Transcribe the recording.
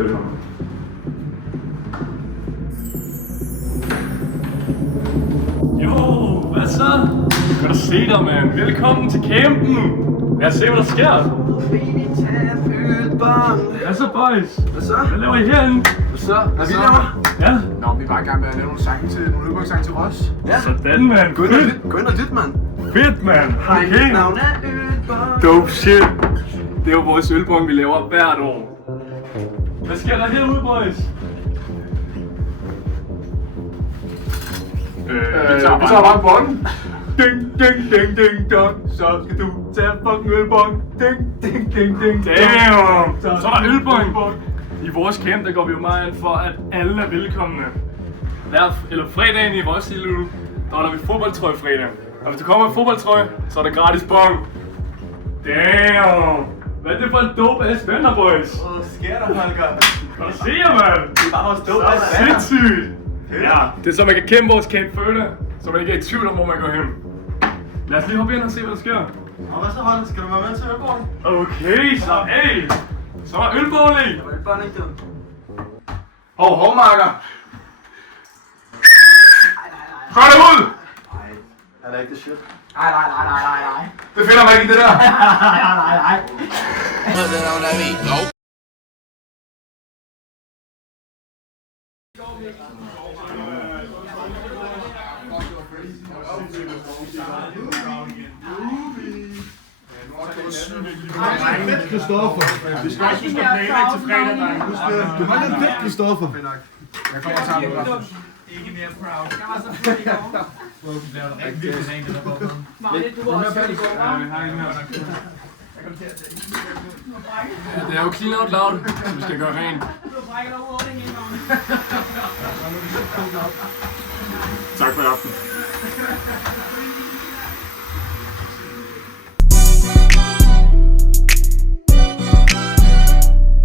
Velkommen. Jo, hvad så? Kan du se dig, mand? Velkommen til campen. Lad os se, hvad der sker. Hvad så, boys? Hvad så? Hvad laver I herinde? Hvad så? Hvad vi laver? Ja. Nå, vi er bare i gang med at lave nogle sange til nogle ølbundssange til Ross. Ja. Sådan, mand. Gå ind og lyt, mand. Fedt, mand. Hej, Okay. mit navn er Ølbund. Dope shit. Det er jo vores ølbong, vi laver hvert år. Hvad sker der herude, boys? Vi tager bare en bånd. Ding, ding, ding, ding, dong. Så skal du tage fucking ølbong. Ding, ding, ding, ding. Damn. Så er der ølbong. I vores camp, der går vi jo meget ind for, at alle er velkomne. Fredagen i Roskilde, der er vi fodboldtrøje fredag. Og hvis du kommer med fodboldtrøje, så er det gratis bong. Damn. Hvad er det for en dope ass venner, boys? Hvad sker der, Holger? Kan du se jer, mand? Det er bare vores dope ass venner. Sindssygt. Ja, det er så man kan kæmpe vores camp føle, så man ikke er i tvivl om, hvor man går hen. Lad os lige hoppe ind og se, hvad der sker. Og hvad så, Holger? Skal du være med til ølborgen? Okay, så hey. Så er ølbowling. Det var ølborgen, ikke du? Hov, marker. Gør det ud! Nej, er det ikke det shit? Nej. Det finder mig ikke i det der. Nej. Fedt, Christoffer. Vi skal også huske at planlægge til fredag, drenge. Du var lidt fedt, Christoffer. Jeg kommer og tager den, Rasmus. Ikke mere proud. Jeg var så fed i går. Det blev rigtig virkelig rent, det der på. Magne, du var også fed i går, hva'? Ja, det er jo clean out loud, så vi skal gøre rent. Du har brækket over hovedet en gang. Tak for i aften.